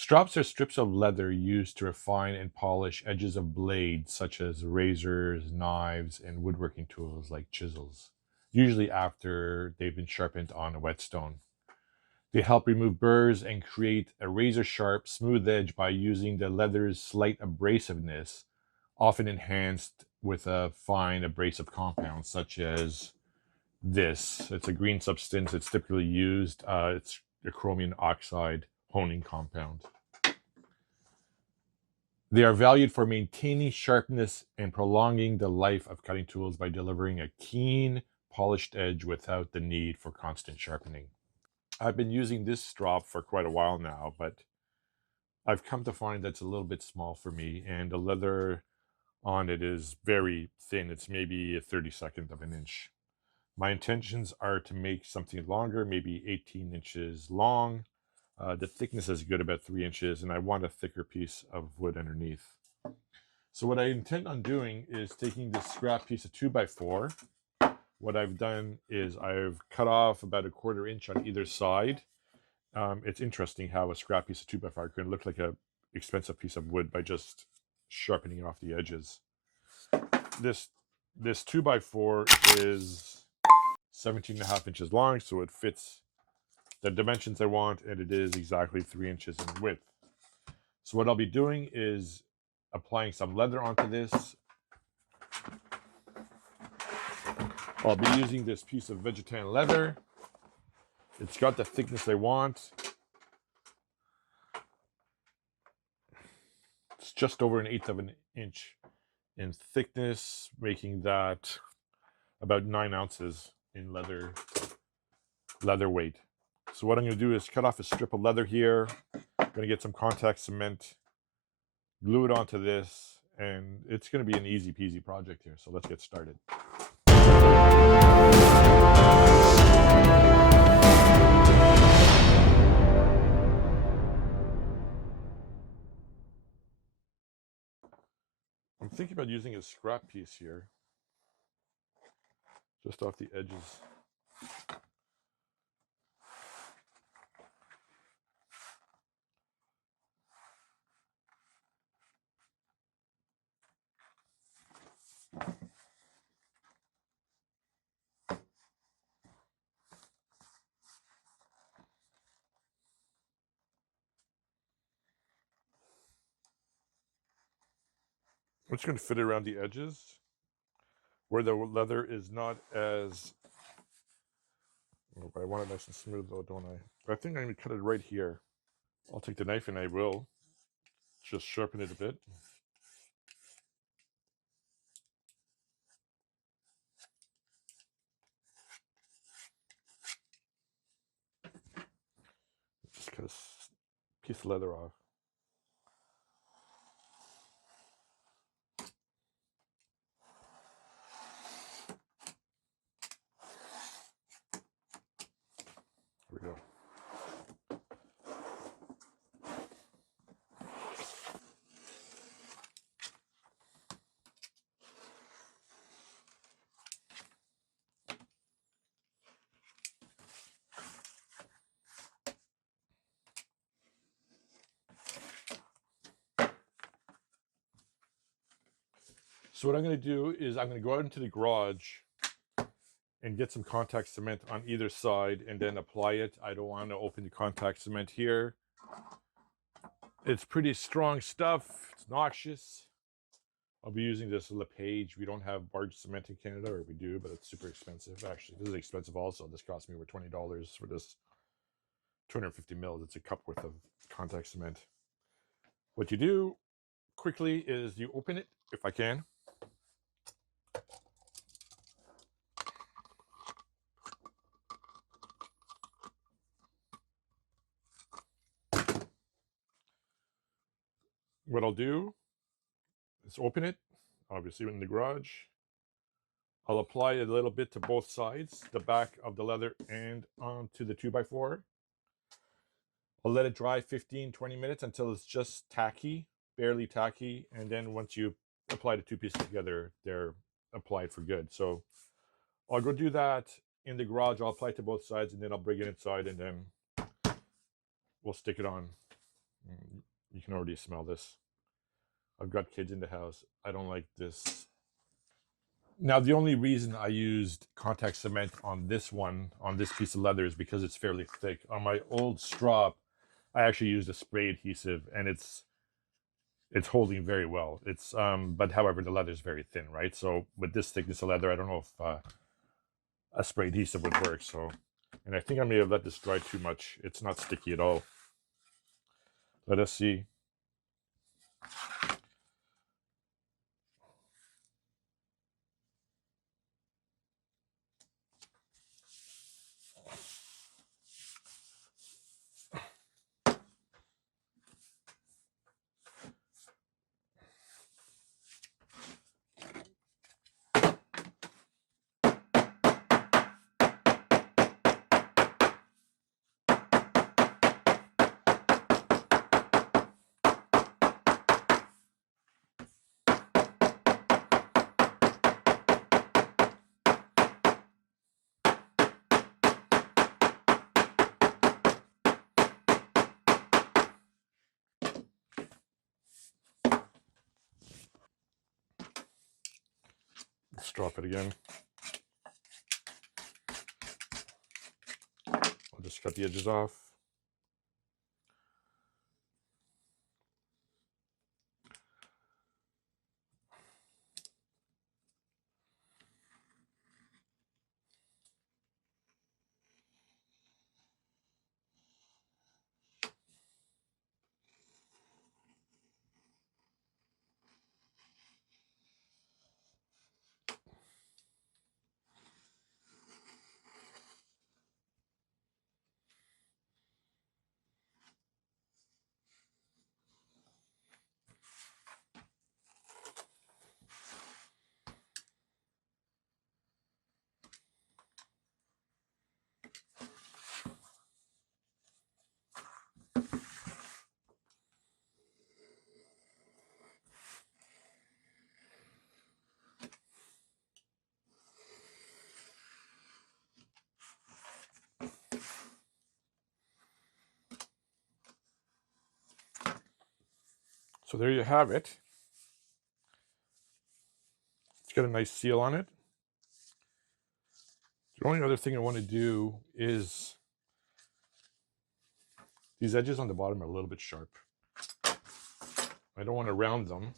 Strops are strips of leather used to refine and polish edges of blades such as razors, knives, and woodworking tools like chisels, usually after they've been sharpened on a whetstone. They help remove burrs and create a razor sharp, smooth edge by using the leather's slight abrasiveness, often enhanced with a fine abrasive compound such as this. It's a green substance. It's typically used. It's a chromium oxide honing compound. They are valued for maintaining sharpness and prolonging the life of cutting tools by delivering a keen, polished edge without the need for constant sharpening. I've been using this strop for quite a while now, but I've come to find that's a little bit small for me, and the leather on it is very thin. It's maybe a 32nd of an inch. My intentions are to make something longer, maybe 18 inches long. The thickness is good, about 3 inches, and I want a thicker piece of wood underneath. So what I intend on doing is taking this scrap piece of 2x4. What I've done is I've cut off about a 1/4 inch on either side. It's interesting how a scrap piece of 2x4 can look like a expensive piece of wood by just sharpening it off the edges. This 2x4 is 17.5 inches long, so it fits the dimensions I want, and it is exactly 3 inches in width. So what I'll be doing is applying some leather onto this. I'll be using this piece of Veg-tan leather. It's got the thickness I want. It's just over 1/8 of an inch in thickness, making that about 9 ounces in leather weight. So what I'm going to do is cut off a strip of leather here. I'm going to get some contact cement, glue it onto this, and it's going to be an easy peasy project here. So let's get started. I'm thinking about using a scrap piece here, just off the edges. I'm just going to fit it around the edges where the leather is not as, oh, I want it nice and smooth though, don't I? But I think I'm going to cut it right here. I'll take the knife and I will just sharpen it a bit. Just cut a piece of leather off. Here we go. So what I'm going to do is I'm going to go out into the garage and get some contact cement on either side and then apply it. I don't want to open the contact cement here. It's pretty strong stuff. It's noxious. I'll be using this LePage. We don't have barge cement in Canada, or we do, but it's super expensive. Actually, this is expensive also. This cost me over $20 for this 250 mils. It's a cup worth of contact cement. What you do quickly is you open it, if I can. What I'll do is open it, obviously in the garage. I'll apply a little bit to both sides, the back of the leather and onto the 2x4. I'll let it dry 15-20 minutes until it's just tacky, barely tacky, and then once you apply the two pieces together, they're applied for good. So I'll go do that in the garage. I'll apply it to both sides, and then I'll bring it inside, and then we'll stick it on. You can already smell this. I've got kids in the house. I don't like this. Now, the only reason I used contact cement on this one, on this piece of leather, is because it's fairly thick. On my old strop, I actually used a spray adhesive, and it's holding very well. It's but however, the leather is very thin, right? So with this thickness of leather, I don't know if a spray adhesive would work. So, and I think I may have let this dry too much. It's not sticky at all. Let us see. Let's drop it again. I'll just cut the edges off. So there you have it. It's got a nice seal on it. The only other thing I want to do is these edges on the bottom are a little bit sharp. I don't want to round them.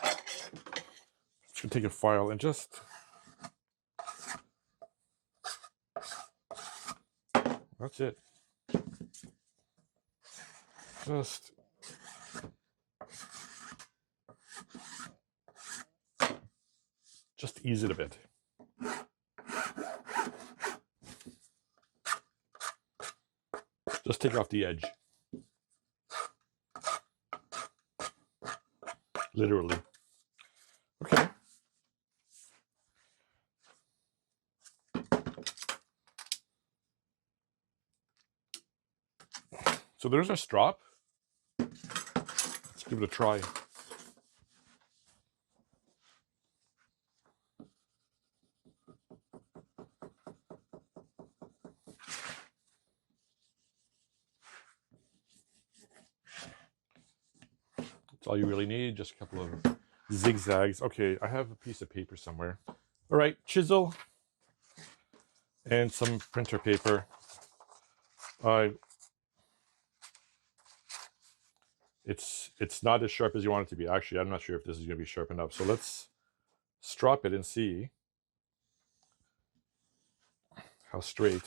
Just gonna take a file and just that's it. Just ease it a bit. Just take off the edge. Literally. Okay. So there's our strop. Let's give it a try. That's all you really need, just a couple of zigzags. Okay, I have a piece of paper somewhere. All right, chisel and some printer paper. It's not as sharp as you want it to be. Actually, I'm not sure if this is going to be sharp enough. So let's strop it and see how straight.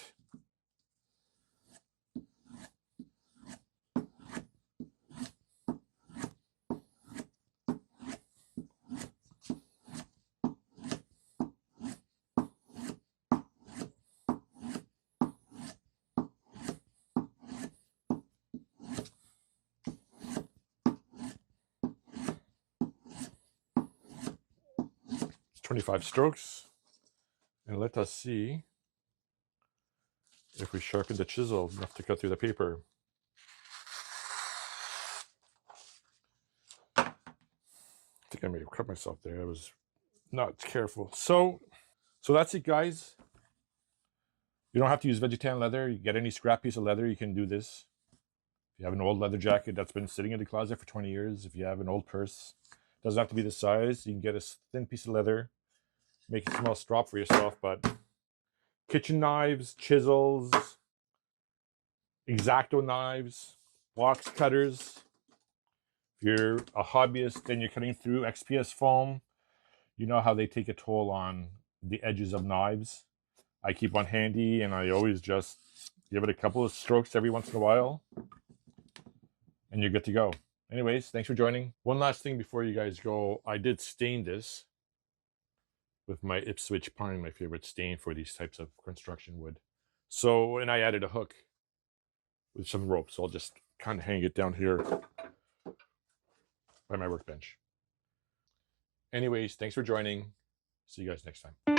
It's 25 strokes. And let us see if we sharpen the chisel enough to cut through the paper. I think I may have cut myself there. I was not careful. So that's it, guys. You don't have to use Veg-tan leather. You get any scrap piece of leather, you can do this. If you have an old leather jacket that's been sitting in the closet for 20 years, if you have an old purse, doesn't have to be the size. You can get a thin piece of leather, make a small strop for yourself. But kitchen knives, chisels, X-Acto knives, box cutters. If you're a hobbyist and you're cutting through XPS foam, you know how they take a toll on the edges of knives. I keep one handy and I always just give it a couple of strokes every once in a while and you're good to go. Anyways, thanks for joining. One last thing before you guys go. I did stain this with my Ipswich pine, my favorite stain for these types of construction wood. So, and I added a hook with some rope. So I'll just kind of hang it down here by my workbench. Anyways, thanks for joining. See you guys next time.